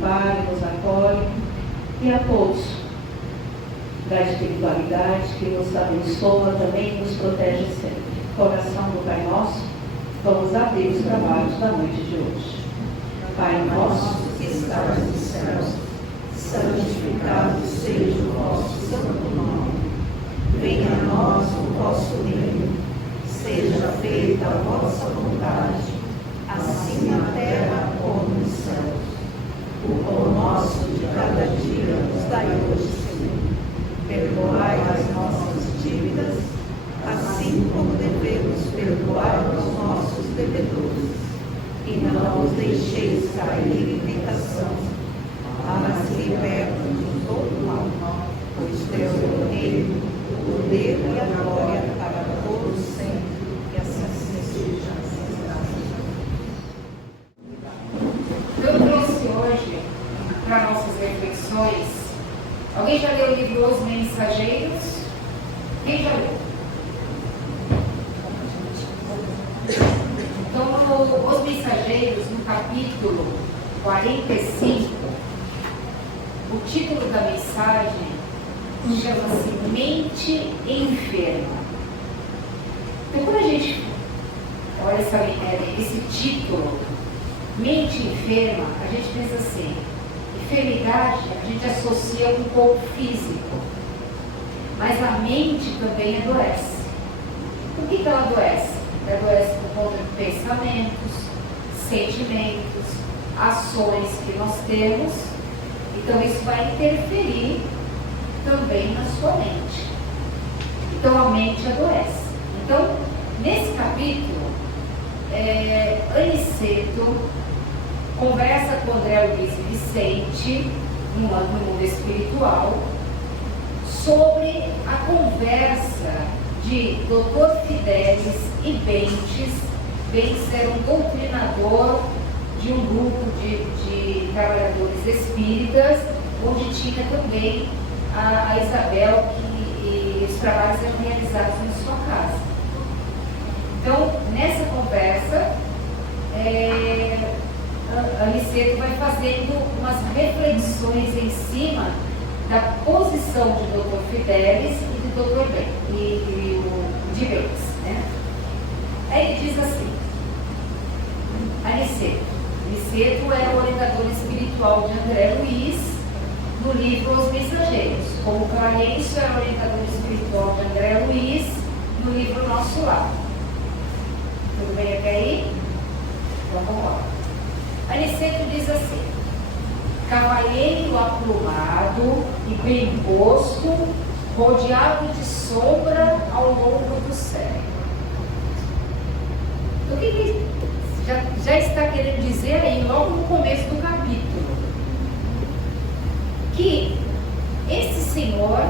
ampara, nos acolhe, e a todos da espiritualidade que nos abençoa, também nos protege sempre. Oração do Pai Nosso, vamos abrir os trabalhos da noite de hoje. Pai nosso que estás nos céus, santificado seja o vosso santo nome. Venha a nós o vosso reino, seja feita a vossa vontade, assim na terra como nos céus. O pão nosso de cada dia nos dai hoje, Senhor. Perdoai as nossas dívidas, assim como devemos perdoar os nossos devedores. E não os deixeis cair em tentação, mas liberta-nos de todo mal, pois teu é o reino, o poder e a glória para todos sempre, e assim seja. Eu trouxe hoje, para nossas reflexões, alguém já leu o livro Os Mensageiros? Quem já leu? Então, Os Mensageiros, no capítulo 45, o título da mensagem chama-se Mente Enferma. Então, quando a gente olha esse título, Mente Enferma, a gente pensa assim, enfermidade a gente associa com o corpo físico, mas a mente também adoece. Por que ela adoece? Ela adoece por conta de pensamentos, sentimentos, ações que nós temos, então isso vai interferir também na sua mente. Então a mente adoece. Então, nesse capítulo, Aniceto conversa com André Luiz e Vicente, no mundo espiritual, sobre a conversa de Dr. Fidelis e Bentes. Bentes era um doutrinador de um grupo de trabalhadores espíritas, onde tinha também a Isabel, e os trabalhos eram realizados na sua casa. Então, nessa conversa, Aniceto vai fazendo umas reflexões em cima da posição de Dr. Fidelis e de Dr. de Bentes, né? Aí ele diz assim, Aniceto era o orientador espiritual de André Luiz no livro Os Mensageiros, como Clarencio era o orientador espiritual de André Luiz no livro Nosso Lar. Tudo bem até aí? Então vamos lá. Aniceto diz assim: cavalheiro aprumado e bem posto, rodeado de sombra ao longo do céu. Então, o que ele já está querendo dizer aí, logo no começo do capítulo? Que esse senhor,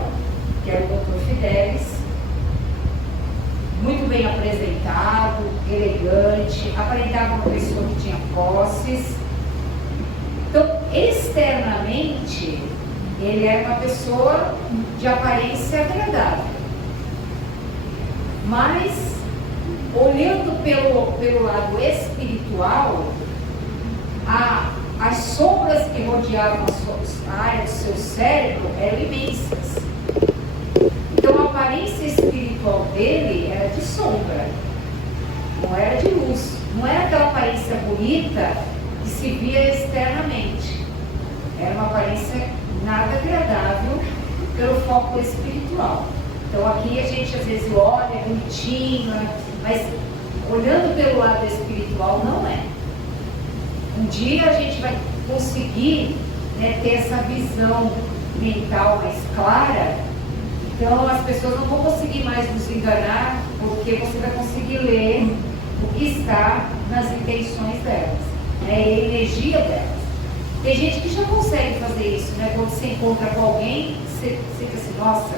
que era o Dr. Fidelis, muito bem apresentado, elegante, aparentava uma pessoa que tinha posses. Então, externamente, ele era uma pessoa de aparência agradável. Mas, olhando pelo lado espiritual, as sombras que rodeavam a área do seu cérebro eram imensas. Então, a aparência espiritual dele era de sombra, não era de luz. Não era aquela aparência bonita que se via externamente. Era uma aparência nada agradável pelo foco espiritual. Então, aqui a gente às vezes olha, é bonitinho, mas olhando pelo lado espiritual, não é. Um dia a gente vai conseguir, ter essa visão mental mais clara. Então as pessoas não vão conseguir mais nos enganar, porque você vai conseguir ler o que está nas intenções delas, a energia delas. Tem gente que já consegue fazer isso, quando você encontra com alguém, você fica assim, nossa,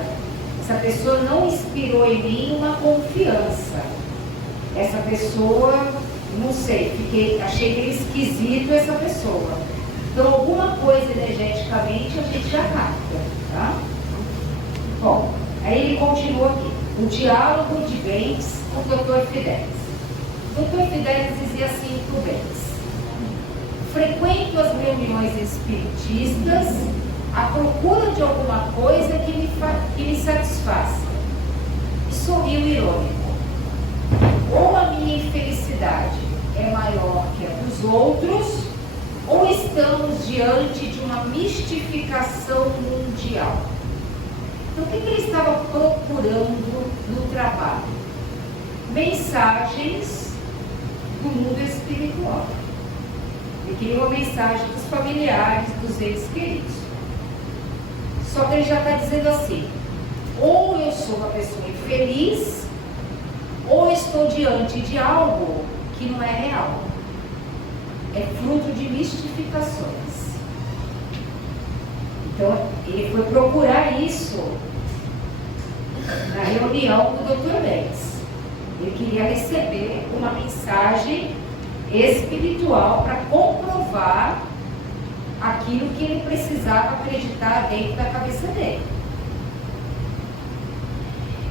essa pessoa não inspirou em mim uma confiança. Essa pessoa, não sei, achei meio esquisito essa pessoa. Então alguma coisa energeticamente a gente já capta, tá? Bom, aí ele continua aqui. O diálogo de Bentes com o Dr. Fidelis. O Dr. Fidelis dizia assim para o Bentes: frequento as reuniões espíritas espiritistas à procura de alguma coisa que me satisfaça. E sorriu irônico. Ou a minha infelicidade é maior que a dos outros, ou estamos diante de uma mistificação mundial. Então, o que ele estava procurando no trabalho? Mensagens do mundo espiritual. Ele queria uma mensagem dos familiares, dos entes queridos. Só que ele já está dizendo assim: ou eu sou uma pessoa infeliz, ou estou diante de algo que não é real. É fruto de mistificações. Então, ele foi procurar isso na reunião do Dr. Lenz. Ele queria receber uma mensagem espiritual para comprovar aquilo que ele precisava acreditar dentro da cabeça dele.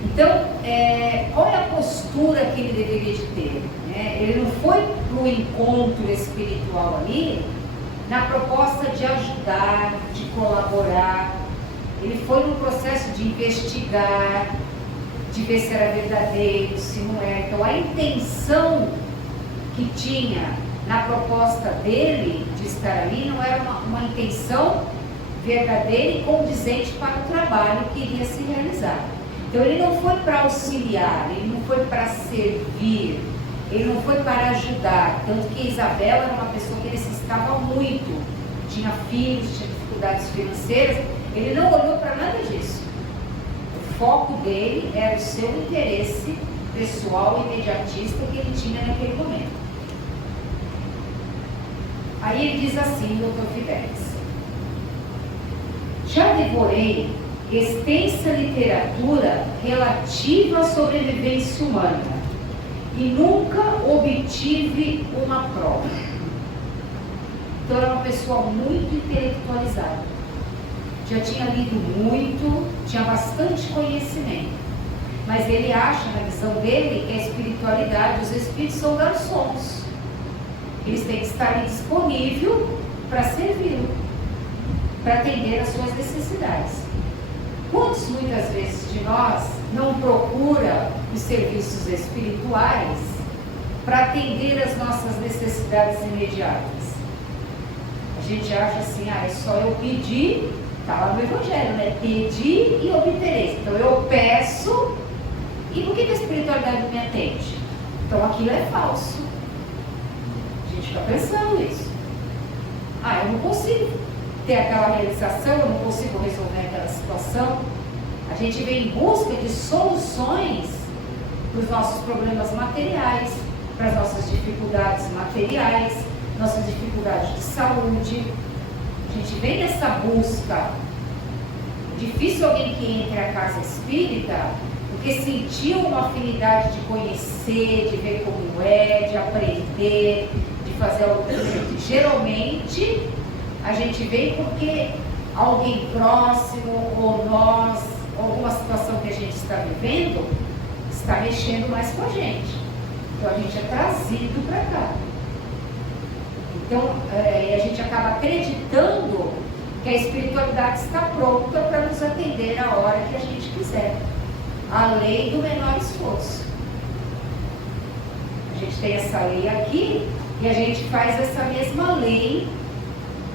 Então, qual é a postura que ele deveria de ter? Ele não foi para o encontro espiritual ali na proposta de ajudar, de colaborar. Ele foi no processo de investigar, de ver se era verdadeiro, se não é. Então, a intenção que tinha na proposta dele de estar ali não era uma intenção verdadeira e condizente para o trabalho que iria se realizar. Então, ele não foi para auxiliar, ele não foi para servir, ele não foi para ajudar. Tanto que Isabela era uma pessoa que necessitava muito, tinha filhos, tinha dificuldades financeiras. Ele não olhou para nada disso. O foco dele era o seu interesse pessoal imediatista que ele tinha naquele momento. Aí ele diz assim, Dr. Fidelis: já devorei extensa literatura relativa à sobrevivência humana e nunca obtive uma prova. Então era uma pessoa muito intelectualizada, já tinha lido muito, tinha bastante conhecimento, mas ele acha, na visão dele, que a espiritualidade, os espíritos são garçons, eles têm que estar ali disponível para servi-lo, para atender às suas necessidades. Quantos, muitas vezes, de nós não procura os serviços espirituais para atender às nossas necessidades imediatas? A gente acha assim, é só eu pedir, está lá no Evangelho, né? Pedir e obtereis. Então eu peço, e por que a espiritualidade não me atende? Então aquilo é falso. A gente fica pensando isso. Eu não consigo ter aquela realização, eu não consigo resolver aquela situação. A gente vem em busca de soluções para os nossos problemas materiais, para as nossas dificuldades materiais, nossas dificuldades de saúde. A gente vem nessa busca. Difícil alguém que entre a casa espírita porque sentiu uma afinidade de conhecer, de ver como é, de aprender, de fazer algo diferente. Geralmente a gente vem porque alguém próximo ou nós, alguma situação que a gente está vivendo, está mexendo mais com a gente. Então a gente é trazido para cá. Então a gente acaba acreditando que a espiritualidade está pronta para nos atender a hora que a gente quiser. A lei do menor esforço. A gente tem essa lei aqui e a gente faz essa mesma lei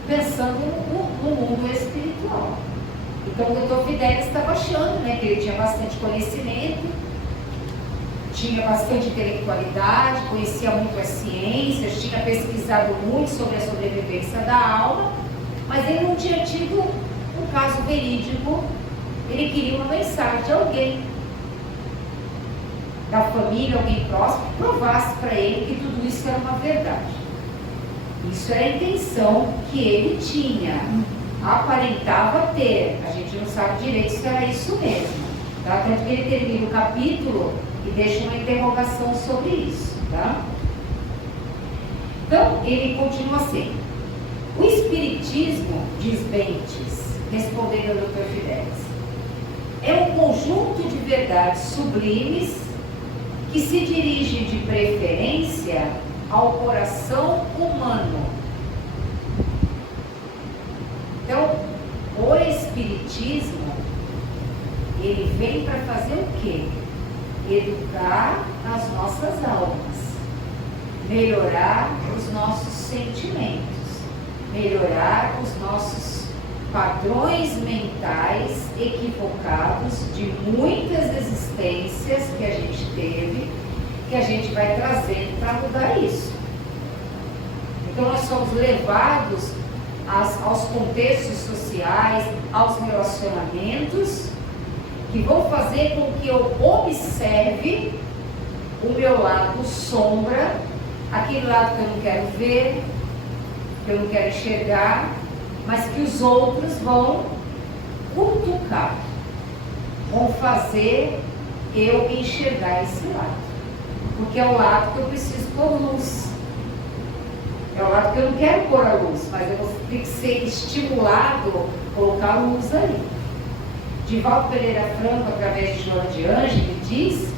pensando no mundo espiritual. Então o Dr. Fidelis estava achando, que ele tinha bastante conhecimento, tinha bastante intelectualidade, conhecia muito as ciências, tinha pesquisado muito sobre a sobrevivência da alma, mas ele não tinha tido um caso verídico. Ele queria uma mensagem de alguém da família, alguém próximo, que provasse para ele que tudo isso era uma verdade. Isso era a intenção que ele tinha, aparentava ter. A gente não sabe direito se era isso mesmo, tá? Tanto que ele termina o capítulo e deixa uma interrogação sobre isso, tá? Então, ele continua assim: o Espiritismo, diz Bentes, respondendo ao Dr. Fidelis, é um conjunto de verdades sublimes que se dirigem de preferência ao coração humano. espiritismo, ele vem para fazer o quê? Educar as nossas almas, melhorar os nossos sentimentos, melhorar os nossos padrões mentais equivocados de muitas existências que a gente teve, que a gente vai trazendo para mudar isso. Então nós somos levados aos contextos sociais, aos relacionamentos, que vão fazer com que eu observe o meu lado sombra, aquele lado que eu não quero ver, que eu não quero enxergar, mas que os outros vão cutucar, vão fazer eu enxergar esse lado, porque é o lado que eu preciso pôr luz, é o lado que eu não quero pôr a luz, mas eu vou ter que ser estimulado a colocar a luz ali. Divaldo Pereira Franco, através de Joana de Ângeli, diz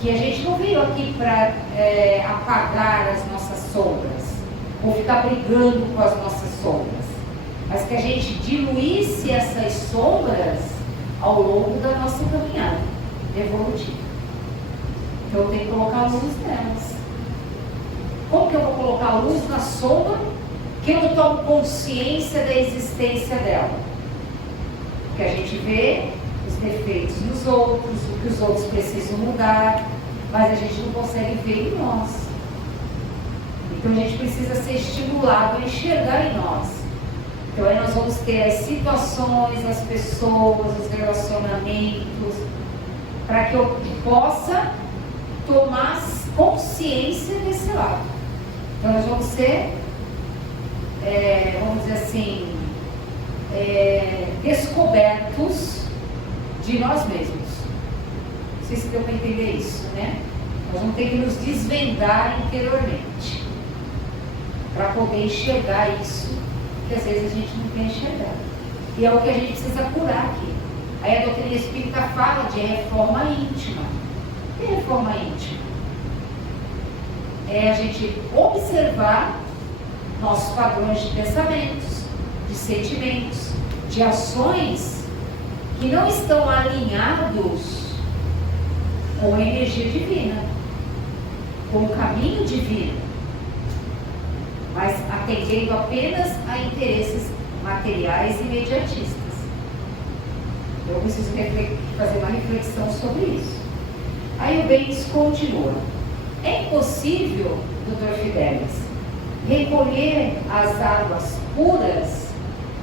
que a gente não veio aqui para apagar as nossas sombras, ou ficar brigando com as nossas sombras, mas que a gente diluísse essas sombras ao longo da nossa caminhada evolutiva. Então eu tenho que colocar a luz nelas. Como que eu vou colocar a luz na sombra que eu não tomo consciência da existência dela? Porque a gente vê os defeitos nos outros, o que os outros precisam mudar, mas a gente não consegue ver em nós. Então a gente precisa ser estimulado a enxergar em nós. Então aí nós vamos ter as situações, as pessoas, os relacionamentos, para que eu possa tomar consciência desse lado. Então nós vamos ser, vamos dizer assim, descobertos de nós mesmos. Não sei se deu para entender isso, né? Nós vamos ter que nos desvendar interiormente para poder enxergar isso, que às vezes a gente não quer enxergar. E é o que a gente precisa curar aqui. Aí a doutrina espírita fala de reforma íntima. O que é reforma íntima? É a gente observar nossos padrões de pensamentos, de sentimentos, de ações que não estão alinhados com a energia divina, com o caminho divino, mas atendendo apenas a interesses materiais e imediatistas. Eu preciso fazer uma reflexão sobre isso. Aí o Bentes continua. É impossível, Dr. Fidelis, recolher as águas puras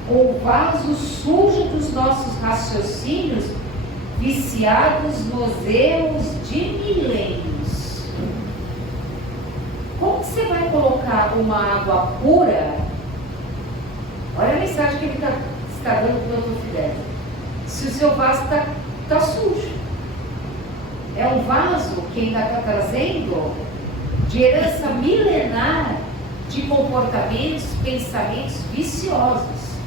ou vaso sujo dos nossos raciocínios viciados nos erros de milênios. Como que você vai colocar uma água pura? Olha a mensagem que ele está dando para o Dr. Fidelis. Se o seu vaso está sujo. É um vaso que ainda está trazendo de herança milenar de comportamentos, pensamentos viciosos.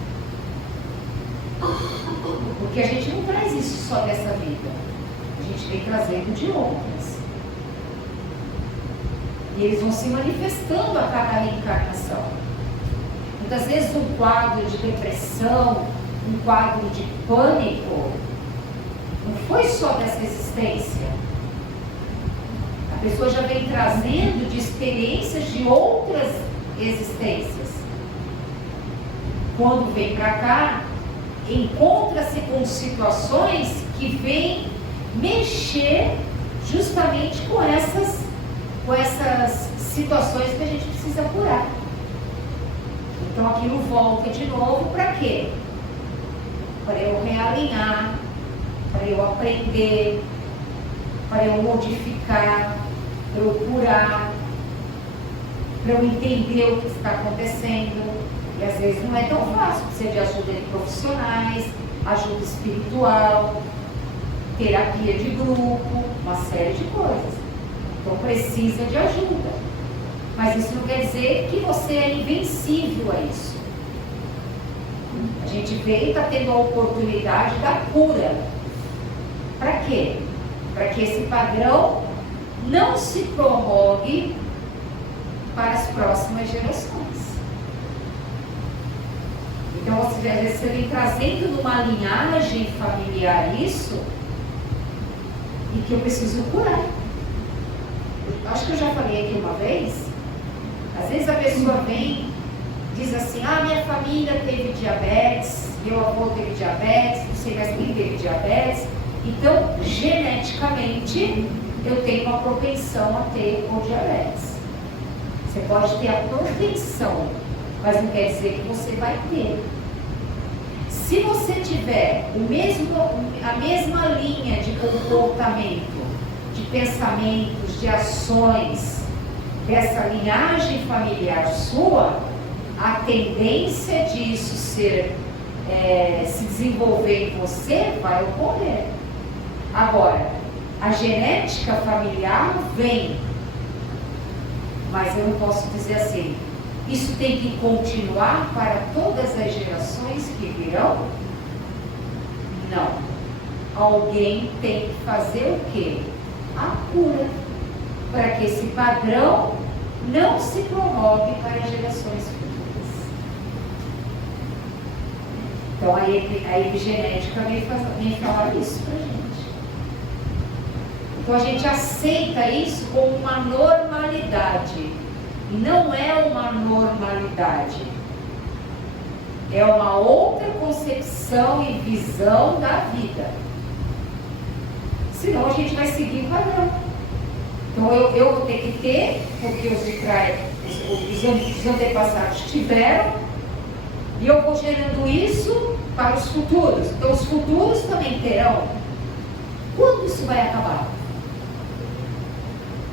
Porque a gente não traz isso só dessa vida. A gente vem trazendo de outras. E eles vão se manifestando a cada reencarnação. Muitas vezes um quadro de depressão, um quadro de pânico, não foi só dessa existência. A pessoa já vem trazendo de experiências de outras existências. Quando vem para cá, encontra-se com situações que vêm mexer justamente com essas situações que a gente precisa curar. Então aquilo volta de novo para quê? Para eu realinhar, para eu aprender, para eu modificar, para eu curar, para eu entender o que está acontecendo. E às vezes não é tão fácil, precisa de ajuda de profissionais, ajuda espiritual, terapia de grupo, uma série de coisas. Então precisa de ajuda. Mas isso não quer dizer que você é invencível a isso. A gente veio e está tendo a oportunidade da cura. Para quê? Para que esse padrão não se prorrogue para as próximas gerações. Então, às vezes, você vem trazendo numa linhagem familiar isso, e que eu preciso curar. Acho que eu já falei aqui uma vez, às vezes a pessoa vem, diz assim, minha família teve diabetes, meu avô teve diabetes, não sei mais quem teve diabetes, então, geneticamente, eu tenho uma propensão a ter o diabetes. Você pode ter a propensão, mas não quer dizer que você vai ter. Se você tiver a mesma linha de comportamento, de pensamentos, de ações, dessa linhagem familiar sua, a tendência disso se desenvolver em você vai ocorrer. Agora, a genética familiar vem, mas eu não posso dizer assim, isso tem que continuar para todas as gerações que virão? Não. Alguém tem que fazer o quê? A cura, para que esse padrão não se promove para gerações futuras. Então a epigenética vem falar isso para a gente. Então a gente aceita isso como uma normalidade. Não é uma normalidade. É uma outra concepção e visão da vida. Senão a gente vai seguir o padrão. Então eu vou ter que ter, porque os antepassados tiveram, e eu vou gerando isso para os futuros. Então os futuros também terão. Quando isso vai acabar?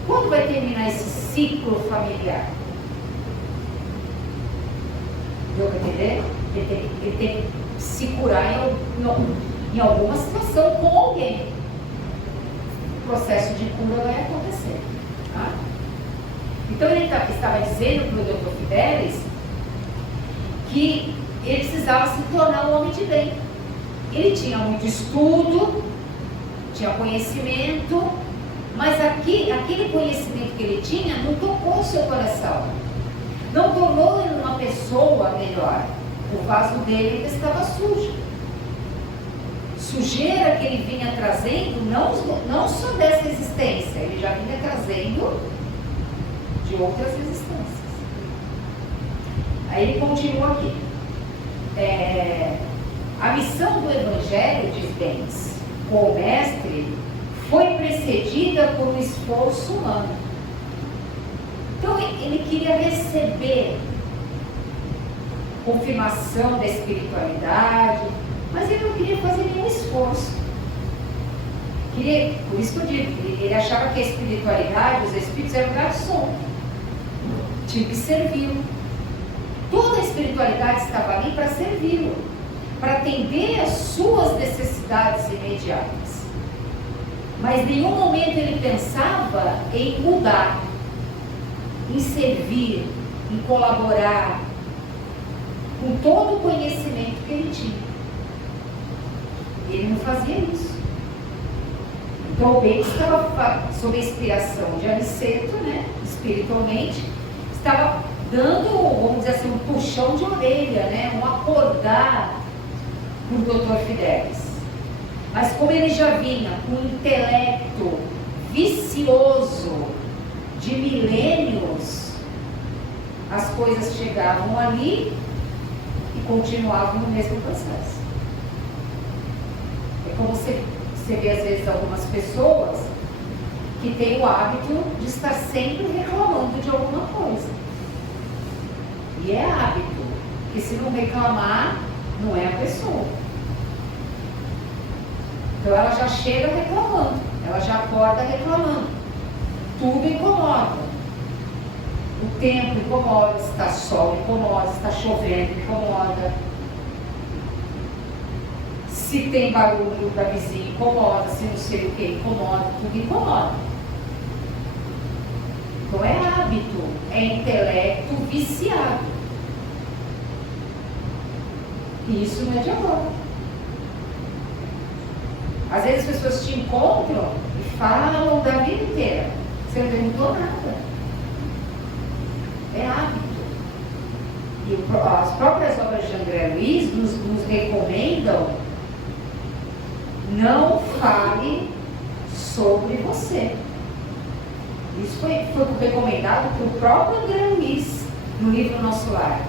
Quando vai terminar esse ciclo familiar? Deu para entender? Ele tem que se curar em alguma situação com alguém. O processo de cura vai acontecer. Tá? Então ele estava dizendo para o Dr. Fidelis que ele precisava se tornar um homem de bem. Ele tinha muito estudo, tinha conhecimento, mas aquele conhecimento que ele tinha não tocou o seu coração, não tornou ele uma pessoa melhor. O vaso dele ainda estava sujo. Sujeira que ele vinha trazendo, não só dessa existência, ele já vinha trazendo de outras existências. Aí ele continua aqui. A missão do Evangelho, diz Benz, com o mestre, foi precedida por um esforço humano. Então ele queria receber confirmação da espiritualidade, mas ele não queria fazer nenhum esforço. Por isso que eu digo, ele achava que a espiritualidade, os espíritos eram garçom, tinha que servi-lo. Toda a espiritualidade estava ali para servi-lo, para atender às suas necessidades imediatas. Mas em nenhum momento ele pensava em mudar, em servir, em colaborar, com todo o conhecimento que ele tinha. Ele não fazia isso. Então o Bento estava sob a inspiração de Aniceto, né, espiritualmente, estava dando, vamos dizer assim, um puxão de orelha, né, um acordar para o Dr. Fidelis. Mas como ele já vinha com um intelecto vicioso de milênios, as coisas chegavam ali e continuavam no mesmo processo. É como você vê às vezes algumas pessoas que têm o hábito de estar sempre reclamando de alguma coisa. E é hábito, porque se não reclamar, não é a pessoa. Então ela já chega reclamando, ela já acorda reclamando. Tudo incomoda. O tempo incomoda, se está sol incomoda, se está chovendo incomoda. Se tem barulho da vizinha incomoda, se não sei o que incomoda, tudo incomoda. Então é hábito, é intelecto viciado. E isso não é de agora. Às vezes as pessoas te encontram e falam da vida inteira. Você não perguntou nada. É hábito. E as próprias obras de André Luiz não fale sobre você. Isso foi recomendado pelo próprio André Luiz no livro Nosso Lar.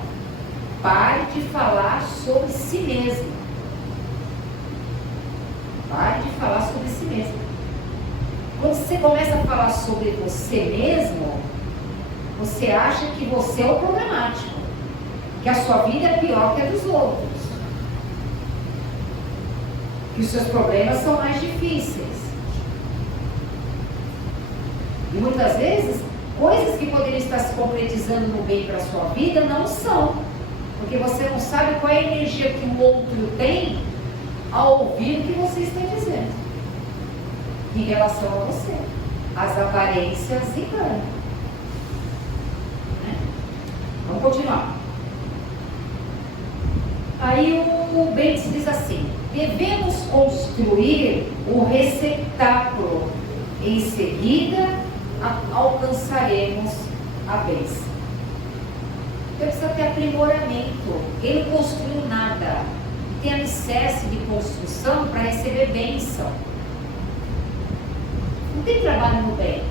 Pare de falar sobre si mesmo. Pare de falar sobre si mesmo. Quando você começa a falar sobre você mesmo, você acha que você é o problemático, que a sua vida é pior que a dos outros, que os seus problemas são mais difíceis. E muitas vezes, coisas que poderiam estar se concretizando no bem para a sua vida não são, porque você não sabe qual é a energia que o outro tem ao ouvir o que você está dizendo em relação a você. As aparências enganam. Vamos continuar. Aí o Bentes diz assim: devemos construir o receptáculo, em seguida alcançaremos a bênção. Então precisa ter aprimoramento. Ele não construiu nada, tem alicerce de construção para receber bênção. Não tem trabalho no bem,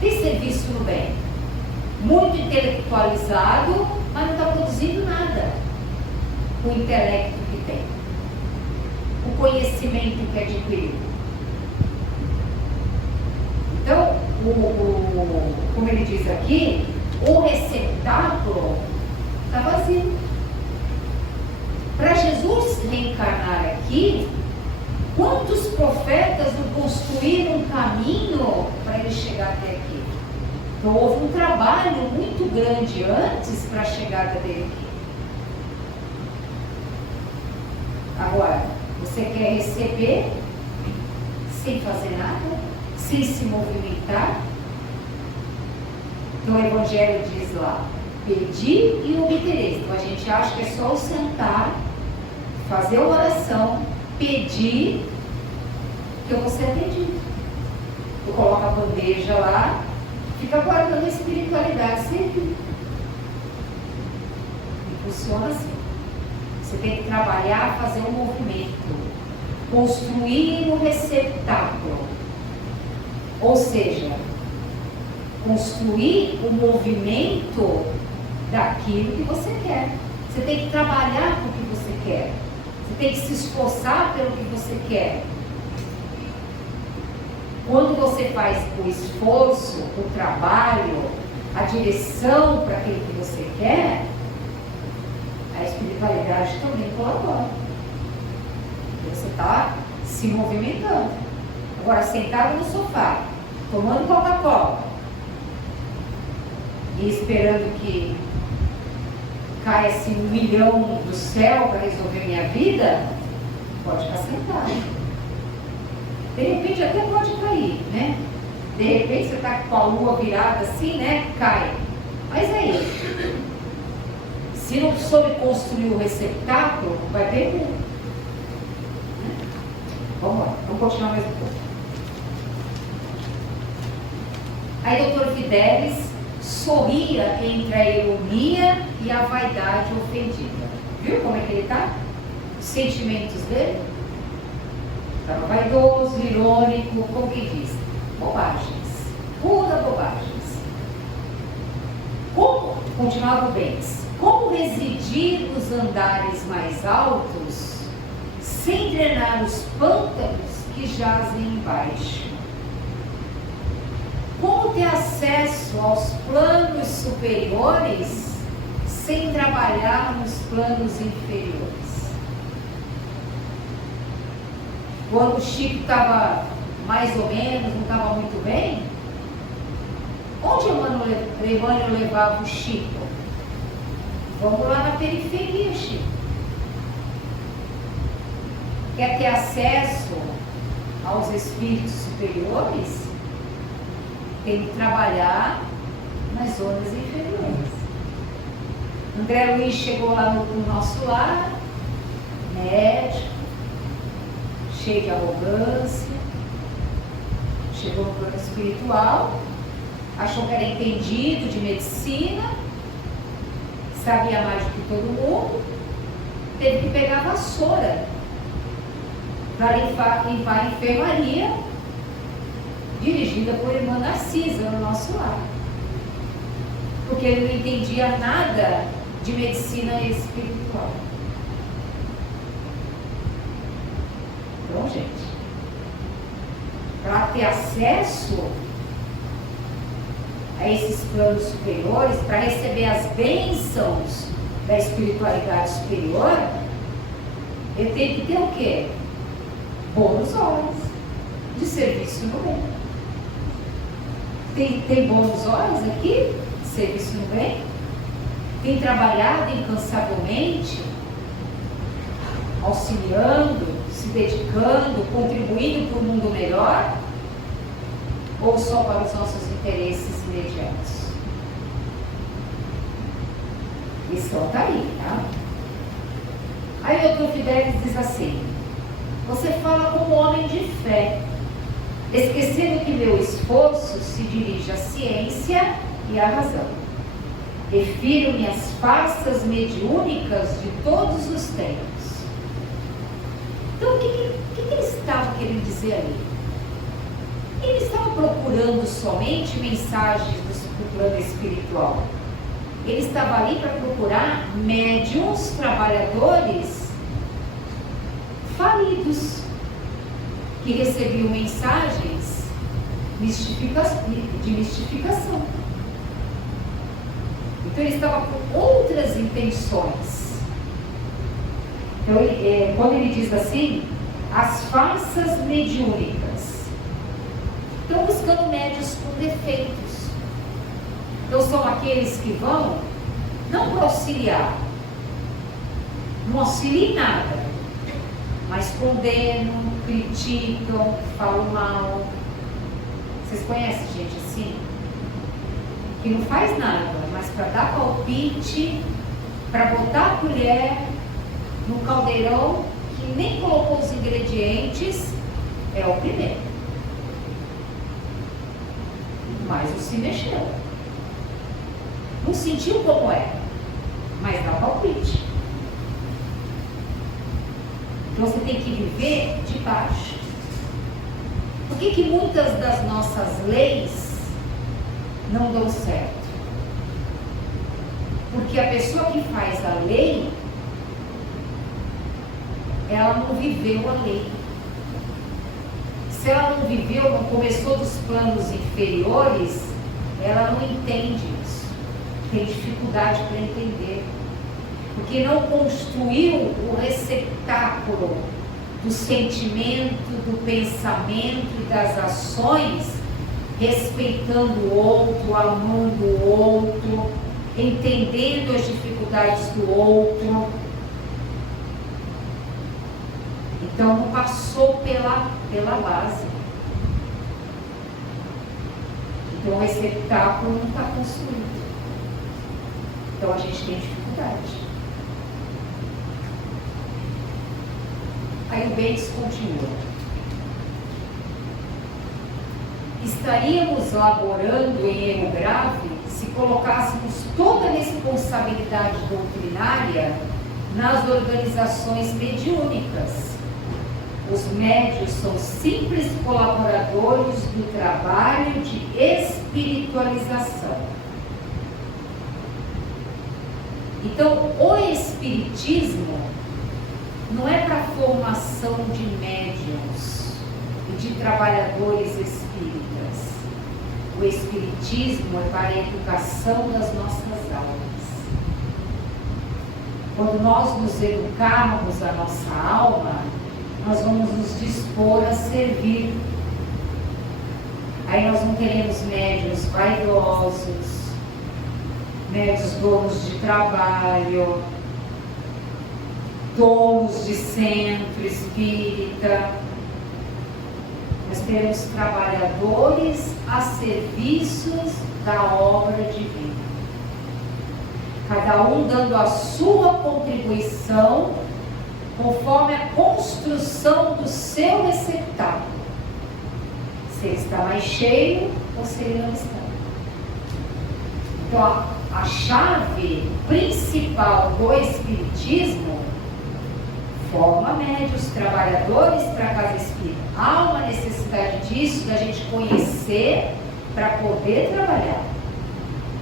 tem serviço no bem, muito intelectualizado, mas não está produzindo nada. O intelecto que tem, o conhecimento que adquiriu. Então, como ele diz aqui, o receptáculo está vazio. Para Jesus reencarnar aqui, quantos profetas não construíram um caminho para ele chegar até aqui? Então houve um trabalho muito grande antes para a chegada dele aqui. Agora, você quer receber sem fazer nada? Sem se movimentar? Então o Evangelho diz lá: pedi e obtereis. Então a gente acha que é só sentar, fazer uma oração, pedir, que eu vou ser atendido. Tu coloca a bandeja lá, fica guardando a espiritualidade sempre. E funciona assim. Você tem que trabalhar, fazer um movimento, construir um receptáculo. Ou seja, construir o movimento daquilo que você quer. Você tem que trabalhar com o que você quer. Você tem que se esforçar pelo que você quer. Quando você faz o esforço, o trabalho, a direção para aquilo que você quer, a espiritualidade também colabora. Você está se movimentando. Agora, sentado no sofá, tomando Coca-Cola e esperando que caia assim 1 milhão do céu para resolver minha vida, pode ficar sentado. De repente até pode cair, né? De repente você está com a lua virada assim, né? Cai. Mas aí, se não soube construir o receptáculo, vai perder. Vamos lá, vamos continuar mais um pouco. Aí o Dr. Fidelis sorria entre a ironia e a vaidade ofendida. Viu como é que ele está? Os sentimentos dele? Estava vaidoso, irônico, como que diz? Bobagens, pura bobagens. Como, continuava o Bentes, como residir nos andares mais altos sem drenar os pântanos que jazem embaixo? Como ter acesso aos planos superiores sem trabalhar nos planos inferiores? Quando o Chico estava mais ou menos, não estava muito bem, onde o Emmanuel levava o Chico? Vamos lá na periferia, Chico. Quer ter acesso aos espíritos superiores? Tem que trabalhar nas zonas inferiores. André Luiz chegou lá no nosso lar, médico, cheio de arrogância, chegou no plano espiritual, achou que era entendido de medicina, sabia mais do que todo mundo, teve que pegar a vassoura para limpar a enfermaria, dirigida por irmã Narcisa, no nosso lar. Porque ele não entendia nada de medicina espiritual. Então, gente, para ter acesso a esses planos superiores, para receber as bênçãos da espiritualidade superior, ele tem que ter o quê? Bônus horas de serviço no bem. Tem bônus horas aqui? Serviço no bem? Tem trabalhado incansavelmente, auxiliando, se dedicando, contribuindo para um mundo melhor? Ou só para os nossos interesses imediatos? A questão está aí, tá? Aí o doutor Fidelis diz assim: você fala como homem de fé, esquecendo que meu esforço se dirige à ciência e à razão. Refiro-me às farsas mediúnicas de todos os tempos. Então, o que ele estava querendo dizer ali? Ele estava procurando somente mensagens do plano espiritual. Ele estava ali para procurar médiuns, trabalhadores falidos, que recebiam mensagens de mistificação. Então ele estava com outras intenções. Então, quando ele diz assim, as farsas mediúnicas, estão buscando médios com defeitos. Então são aqueles que vão não para auxiliar, não auxiliam em nada, mas condenam, criticam, falam mal. Vocês conhecem gente assim? Que não faz nada, mas para dar palpite, para botar a colher no caldeirão que nem colocou os ingredientes, é o primeiro. Mas não se mexeu. Não sentiu como é, mas dá palpite. Então você tem que viver de baixo. Por que muitas das nossas leis não dão certo? Porque a pessoa que faz a lei, ela não viveu a lei. Se ela não viveu, não começou dos planos inferiores, ela não entende isso. Tem dificuldade para entender. Porque não construiu o receptáculo do sentimento, do pensamento e das ações, respeitando o outro, amando o outro, entendendo as dificuldades do outro. Então não passou pela base. Então o receptáculo não está construído. Então a gente tem dificuldade. Aí o Bentes continua. Estaríamos laborando em erro grave se colocássemos toda a responsabilidade doutrinária nas organizações mediúnicas. Os médios são simples colaboradores do trabalho de espiritualização. Então, o espiritismo não é para a formação de médiuns e de trabalhadores espíritas. O espiritismo é para a educação das nossas almas. Quando nós nos educarmos a nossa alma, nós vamos nos dispor a servir. Aí nós não teremos médiuns vaidosos, médiuns donos de trabalho, donos de centro espírita. Nós teremos trabalhadores a serviços da obra divina, cada um dando a sua contribuição conforme a construção do seu receptáculo, se ele está mais cheio ou se ele não está. Então a chave principal do espiritismo forma médios, trabalhadores para a casa espírita. Há uma necessidade disso, da gente conhecer para poder trabalhar.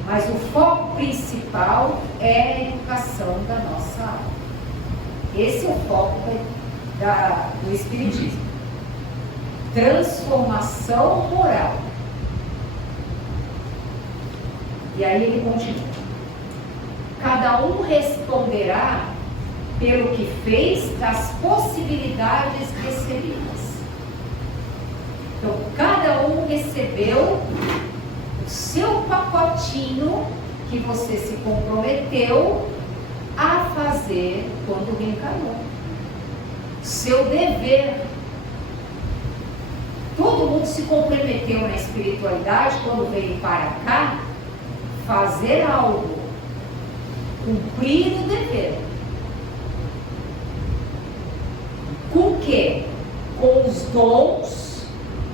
Mas o foco principal é a educação da nossa alma. Esse é o foco do Espiritismo. Transformação moral. E aí ele continua. Cada um responderá pelo que fez das possibilidades recebidas. Então, cada um recebeu o seu pacotinho que você se comprometeu a fazer quando reencarnou. Seu dever. Todo mundo se comprometeu na espiritualidade quando veio para cá fazer algo, cumprir o dever. Com o quê? Com os dons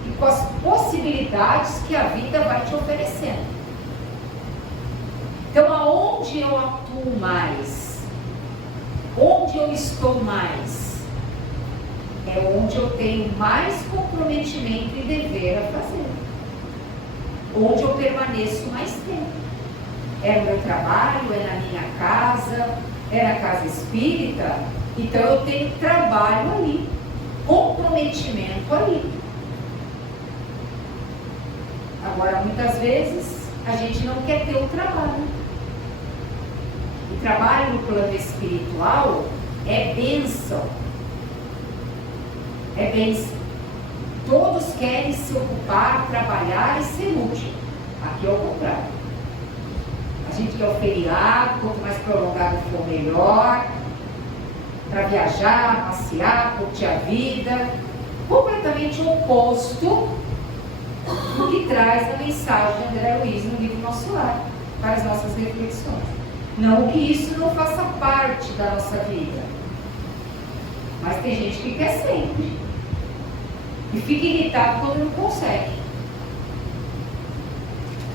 e com as possibilidades que a vida vai te oferecendo. Então, aonde eu atuo mais? Onde eu estou mais? É onde eu tenho mais comprometimento e dever a fazer. Onde eu permaneço mais tempo. É no meu trabalho, é na minha casa, é na casa espírita. Então eu tenho trabalho ali, comprometimento ali. Agora, muitas vezes, a gente não quer ter o trabalho. O trabalho no plano espiritual é bênção. É bênção. Todos querem se ocupar, trabalhar e ser útil. Aqui é o contrário. A gente quer o feriado, quanto mais prolongado for, melhor. Para viajar, passear, curtir a vida. Completamente oposto do que traz a mensagem de André Luiz no livro Nosso Lar, para as nossas reflexões. Não que isso não faça parte da nossa vida. Mas tem gente que quer sempre. E fica irritado quando não consegue.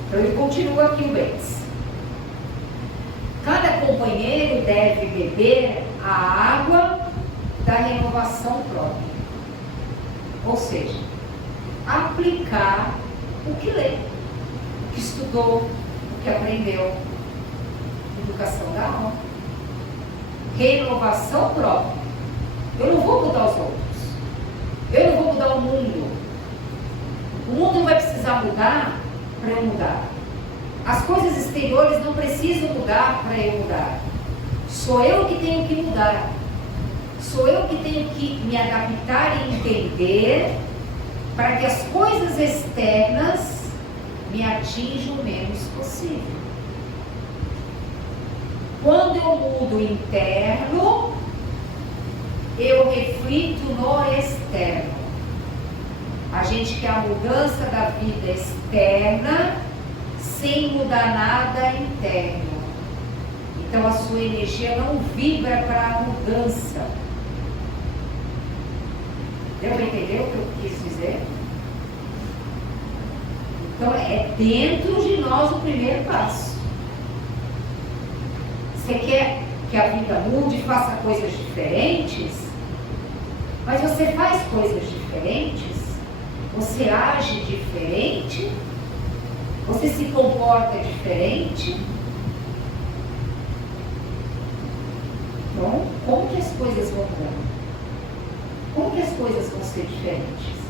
Então ele continua aqui o Bentes. Cada companheiro deve beber a água da renovação própria. Ou seja, aplicar o que lê, o que estudou, o que aprendeu. Educação da alma. Renovação própria. Eu não vou mudar os outros. Eu não vou mudar o mundo. O mundo vai precisar mudar para eu mudar. As coisas exteriores não precisam mudar para eu mudar. Sou eu que tenho que mudar. Sou eu que tenho que me adaptar e entender para que as coisas externas me atinjam o menos possível. Quando eu mudo o interno, eu reflito no externo. A gente quer a mudança da vida externa sem mudar nada interno. Então a sua energia não vibra para a mudança. Deu para entender o que eu quis dizer? Então é dentro de nós o primeiro passo. Você quer que a vida mude, faça coisas diferentes, mas você faz coisas diferentes, você age diferente, você se comporta diferente. Então, como que as coisas vão mudar? Como que as coisas vão ser diferentes?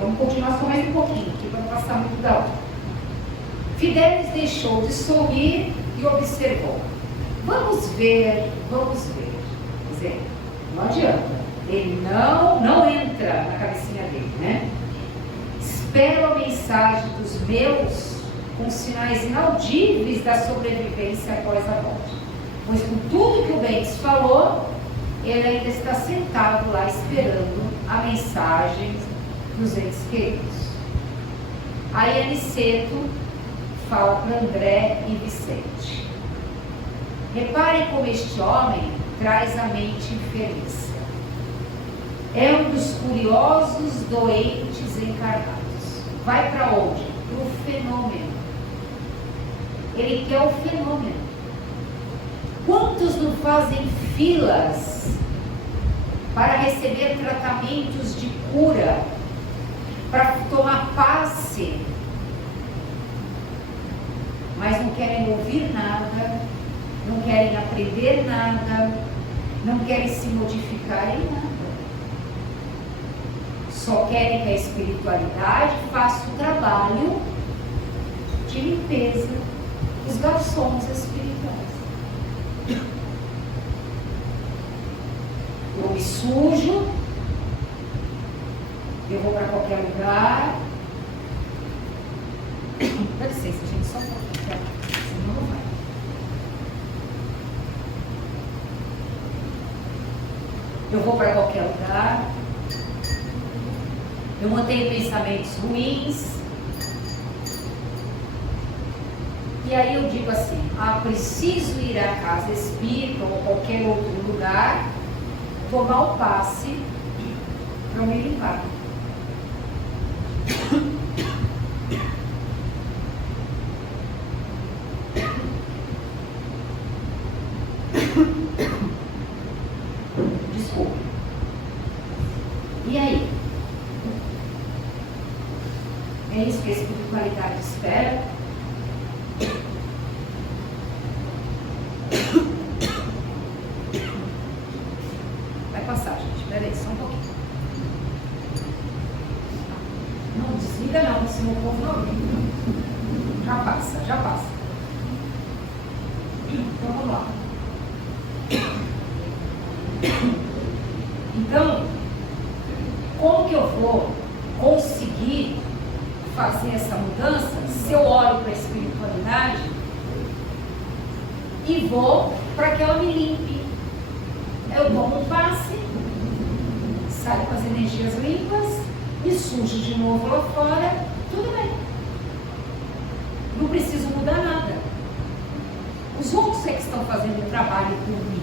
Vamos continuar só mais um pouquinho, aqui para não passar muito da hora. Fidelis deixou de sorrir e observou. Vamos ver. Quer dizer, não adianta. Ele não entra na cabecinha dele, né? Espero a mensagem dos meus com sinais inaudíveis da sobrevivência após a morte. Pois com tudo que o Bentes falou, ele ainda está sentado lá esperando a mensagem dos entes queridos. Aí Aniceto fala para André e Vicente. Reparem como este homem traz a mente infeliz. É um dos curiosos doentes encarnados. Vai para onde? Para o fenômeno. Ele quer o fenômeno. Quantos não fazem filas para receber tratamentos de cura, para tomar passe, mas não querem ouvir nada, não querem aprender nada, não querem se modificar em nada. Só querem que a espiritualidade faça o trabalho de limpeza dos garçons espirituais. Eu me sujo, eu vou para qualquer lugar. Dá licença, gente, só um pouquinho, tá? Senão não vai. Eu vou para qualquer lugar. Eu mantenho pensamentos ruins. E aí eu digo assim, preciso ir à casa espírita ou qualquer outro lugar, tomar o passe para me limpar. Desculpa. E aí? É isso que a espiritualidade espera? Vai passar, gente. Peraí, só um pouquinho. Não desliga não, senão o povo não vem. Já passa, já passa. Então vamos lá. Então, como que eu vou conseguir fazer essa mudança se eu olho para a espiritualidade e vou para que ela me limpe? Eu tomo um passe, saio com as energias limpas, me sujo de novo lá fora, tudo bem. Não preciso mudar nada. Os outros é que estão fazendo o trabalho por mim.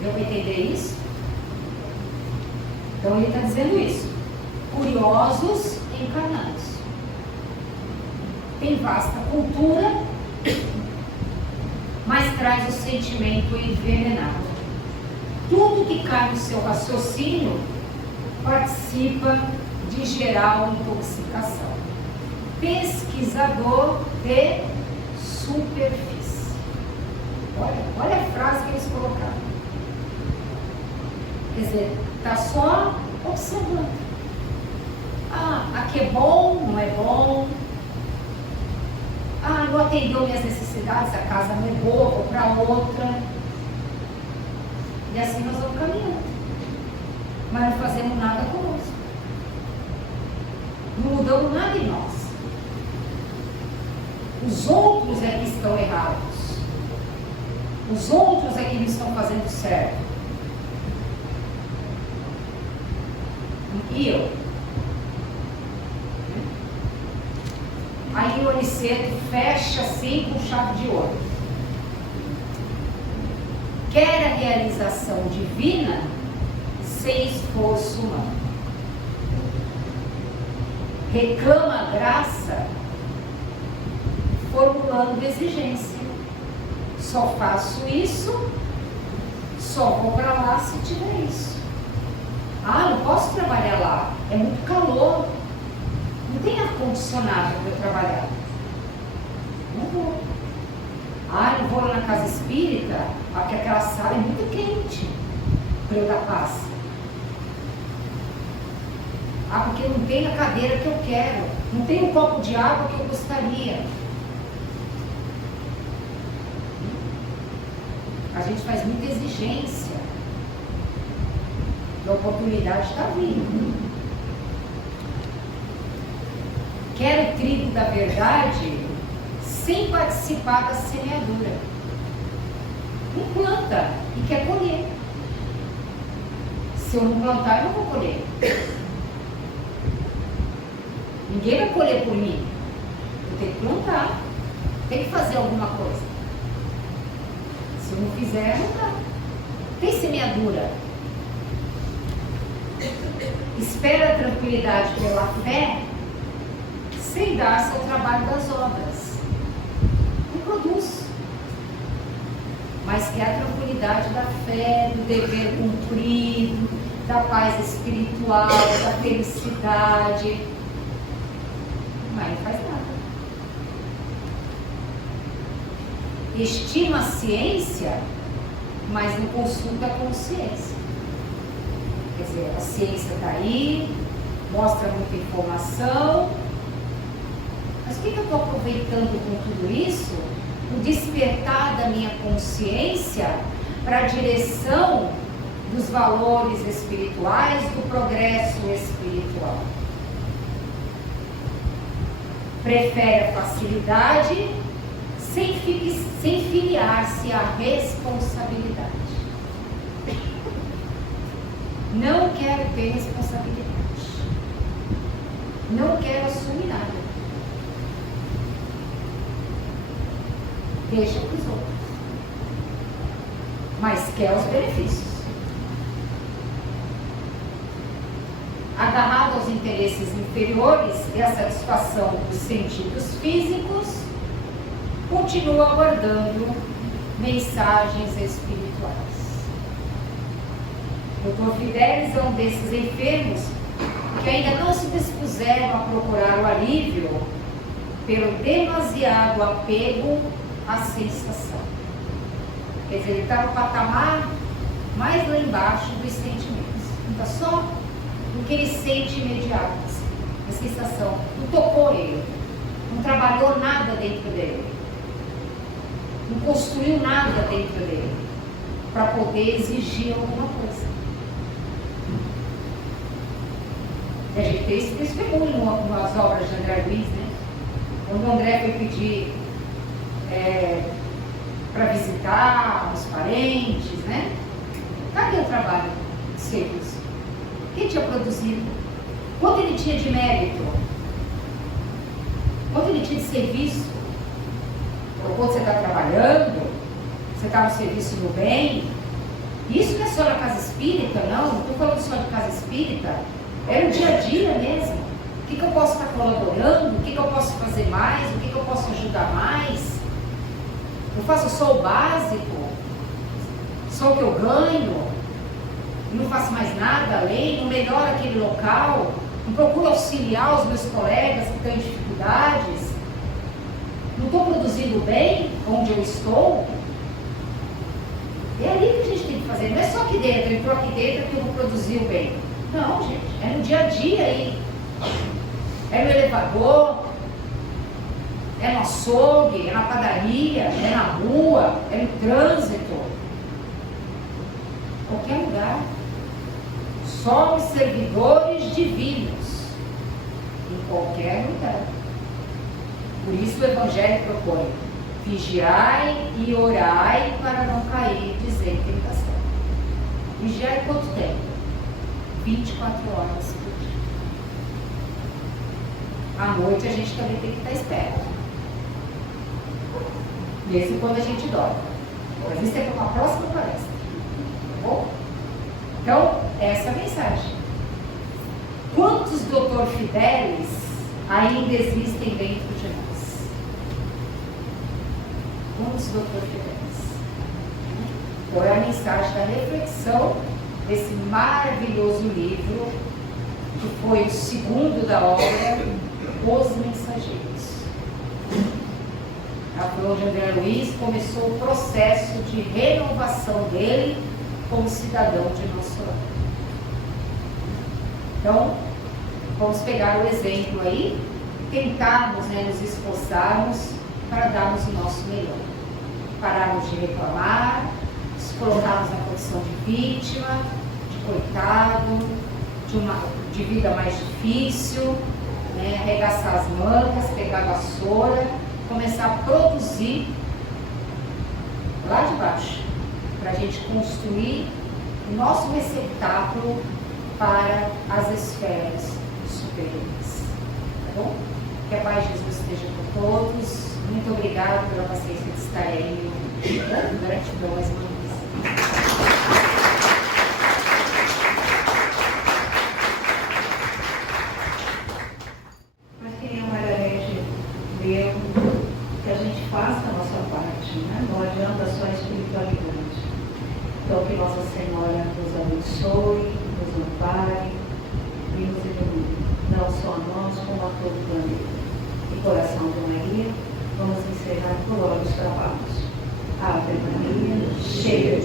Deu para entender isso? Então ele está dizendo isso. Curiosos encarnados. Tem vasta cultura, mas traz o sentimento envenenado. Tudo que cai no seu raciocínio participa de geral intoxicação. Pesquisador de superfície. Olha a frase que eles colocaram. Quer dizer, está só observando. Aqui é bom, não é bom. Não atendeu minhas necessidades, a casa não é boa, vou para outra. E assim nós vamos caminhando. Mas não fazemos nada conosco. Não mudamos nada em nós. Os outros é que estão errados. Os outros é que não estão fazendo certo. E eu? Aí o Aniceto fecha assim com chave de ouro. Quer a realização divina sem esforço humano. Reclama a graça formulando exigência. Só faço isso, só vou para lá se tiver isso. Não posso trabalhar lá, é muito calor. Não tem ar-condicionado para eu trabalhar. Não vou. Não vou lá na casa espírita, porque aquela sala é muito quente para eu dar passe. Porque não tem a cadeira que eu quero, não tem um copo de água que eu gostaria. A gente faz muita exigência. A oportunidade está vindo. Quero o trigo da verdade sem participar da semeadura. Não planta e quer colher. Se eu não plantar, eu não vou colher. Ninguém vai colher por mim. Eu tenho que plantar. Tem que fazer alguma coisa. Se eu não fizer, não dá. Tem semeadura. Espera a tranquilidade pela fé, sem dar-se ao trabalho das obras. Não produz. mas que é a tranquilidade da fé, do dever cumprido, da paz espiritual, da felicidade. Mas não faz nada. Estima a ciência, mas não consulta a consciência. Quer dizer, a ciência está aí, mostra muita informação, mas o que eu estou aproveitando com tudo isso? O despertar da minha consciência para a direção dos valores espirituais, do progresso espiritual. Prefere a facilidade sem filiar-se à responsabilidade. Não quero ter responsabilidade. Não quero assumir nada. Deixa para os outros. Mas quer os benefícios. Agarrado aos interesses inferiores e à satisfação dos sentidos físicos, continua aguardando mensagens espirituais. Dr. Fidelis é um desses enfermos que ainda não se dispuseram a procurar o alívio pelo demasiado apego à sensação. Quer dizer, ele está no patamar mais lá embaixo dos sentimentos. Não está só no que ele sente imediato, a sensação. Não tocou ele, não trabalhou nada dentro dele, não construiu nada dentro dele para poder exigir alguma coisa. E a gente tem esse testemunho nas obras de André Luiz, né? Quando o André foi pedir para visitar os parentes, né? Cadê o trabalho de serviço? Quem tinha produzido? Quanto ele tinha de mérito? Quanto ele tinha de serviço? Ou quando você está trabalhando, você está no serviço do bem. Isso não é só na casa espírita, não estou falando só de casa espírita, é no dia a dia mesmo. O que eu posso estar colaborando? O que eu posso fazer mais? O que eu posso ajudar mais? Eu faço só o básico, só o que eu ganho, não faço mais nada além, não melhoro aquele local, não procuro auxiliar os meus colegas que estão em dificuldades, não estou produzindo bem onde eu estou. É ali que a gente tem que fazer, não é só aqui dentro, eu estou aqui dentro que eu vou produzir o bem. Não, gente, é no dia a dia aí, é no elevador, é no açougue, é na padaria, é na rua, é no trânsito, qualquer lugar. Somos servidores divinos em qualquer lugar. Por isso o Evangelho propõe: vigiai e orai para não cair, dizer em tentação. Vigiai quanto tempo? 24 horas por dia. À noite a gente também tem que estar esperto. Mesmo quando a gente dorme. Mas isso é para uma próxima palestra. Tá bom? Então, essa é a mensagem. Quantos Dr. Fidelis ainda existem dentro de nós? Quantos Dr. Fidelis? Então, é a mensagem da reflexão desse maravilhoso livro, que foi o segundo da obra, Os Mensageiros. A Flor de André Luiz começou o processo de renovação dele como cidadão de nosso lar. Então, vamos pegar o exemplo aí, tentarmos, nos esforçarmos para darmos o nosso melhor. Pararmos de reclamar, nos colocarmos na condição de vítima, de coitado, de vida mais difícil, arregaçar as mangas, pegar a vassoura, começar a produzir lá de baixo, para a gente construir o nosso receptáculo para as esferas superiores. Tá bom? Que a paz de Jesus esteja com todos. Muito obrigada pela paciência de estar aí. Gratidão mais uma vez. Mas que nem a Margarete deu, que a gente faça a nossa parte, né? Não adianta só a espiritualidade. Então, que Nossa Senhora nos abençoe, nos ampare e nos ilumine, não só a nós, como a todo o planeta. Em coração de Maria, vamos encerrar por hora os trabalhos. Ave Maria, cheia